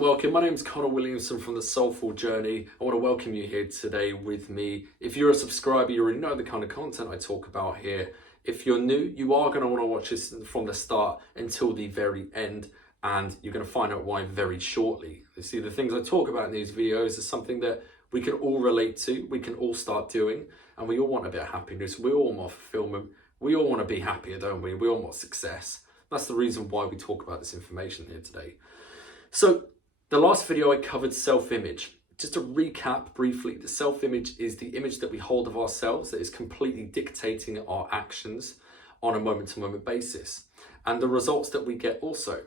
and welcome. My name is Connor Williamson from The Soulful Journey. I want to welcome you here today with me. If you're a subscriber, you already know the kind of content I talk about here. If you're new, you are going to want to watch this from the start until the very end, and you're going to find out why very shortly. You see, the things I talk about in these videos is something that we can all relate to, we can all start doing, and we all want a bit of happiness, we all want fulfillment, we all want to be happier, don't we? We all want success. That's the reason why we talk about this information here today. So the last video I covered self-image. Just to recap briefly, the self-image is the image that we hold of ourselves that is completely dictating our actions on a moment-to-moment basis, and the results that we get also.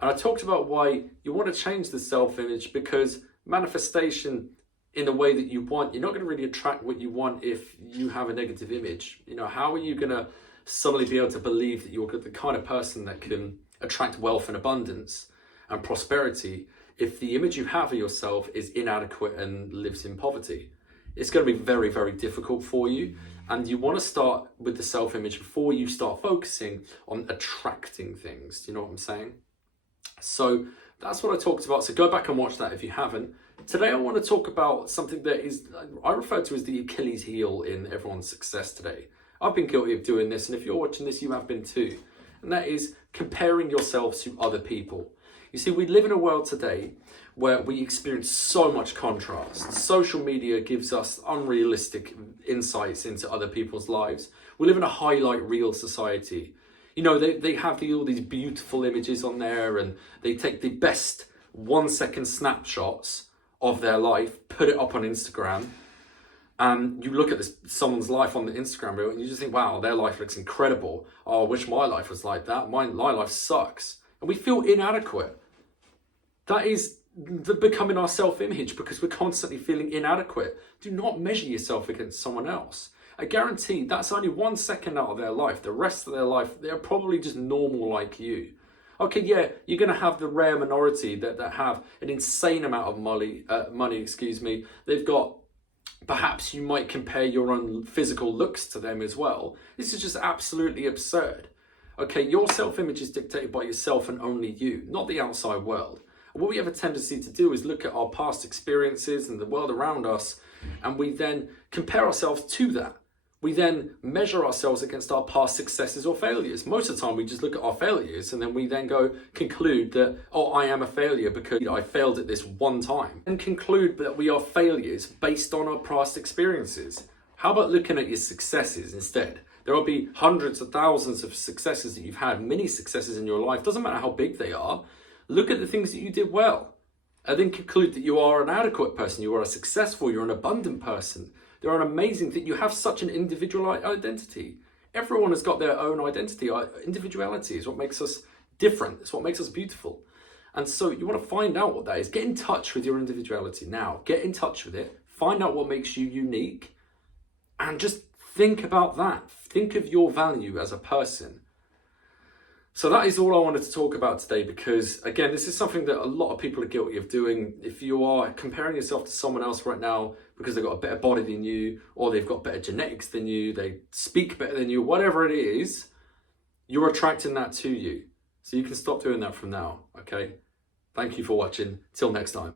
And I talked about why you want to change the self-image, because manifestation in the way that you want, you're not going to really attract what you want if you have a negative image. You know, how are you going to suddenly be able to believe that you're the kind of person that can attract wealth and abundance and prosperity if the image you have of yourself is inadequate and lives in poverty? It's going to be very, very difficult for you. And you want to start with the self-image before you start focusing on attracting things. Do you know what I'm saying? So that's what I talked about. So go back and watch that if you haven't. Today I want to talk about something that is, I refer to as the Achilles heel in everyone's success today. I've been guilty of doing this, and if you're watching this, you have been too. And that is comparing yourself to other people. You see, we live in a world today where we experience so much contrast. Social media gives us unrealistic insights into other people's lives. We live in a highlight reel society. You know, they have all these beautiful images on there, and they take the best 1-second snapshots of their life, put it up on Instagram, and you look at someone's life on the Instagram reel and you just think, wow, their life looks incredible. Oh, I wish my life was like that. My life sucks. And we feel inadequate. That is becoming our self-image, because we're constantly feeling inadequate. Do not measure yourself against someone else. I guarantee that's only 1 second out of their life. The rest of their life, they're probably just normal like you. Okay, yeah, you're going to have the rare minority that have an insane amount of money. They've got, perhaps you might compare your own physical looks to them as well. This is just absolutely absurd. Okay, your self-image is dictated by yourself and only you, not the outside world. And what we have a tendency to do is look at our past experiences and the world around us, and we then compare ourselves to that. We then measure ourselves against our past successes or failures. Most of the time we just look at our failures, and then we then conclude that, oh, I am a failure because I failed at this one time, and conclude that we are failures based on our past experiences. How about looking at your successes instead? There will be hundreds of thousands of successes that you've had, many successes in your life. Doesn't matter how big they are. Look at the things that you did well, and then conclude that you are an adequate person, you are a successful, you're an abundant person. There are amazing things. You have such an individual identity. Everyone has got their own identity. Individuality is what makes us different. It's what makes us beautiful. And so you want to find out what that is. Get in touch with your individuality now. Get in touch with it. Find out what makes you unique. And just think about that. Think of your value as a person. So that is all I wanted to talk about today, because again, this is something that a lot of people are guilty of doing. If you are comparing yourself to someone else right now because they've got a better body than you, or they've got better genetics than you, they speak better than you, whatever it is, you're attracting that to you. So you can stop doing that from now, okay? Thank you for watching. Till next time.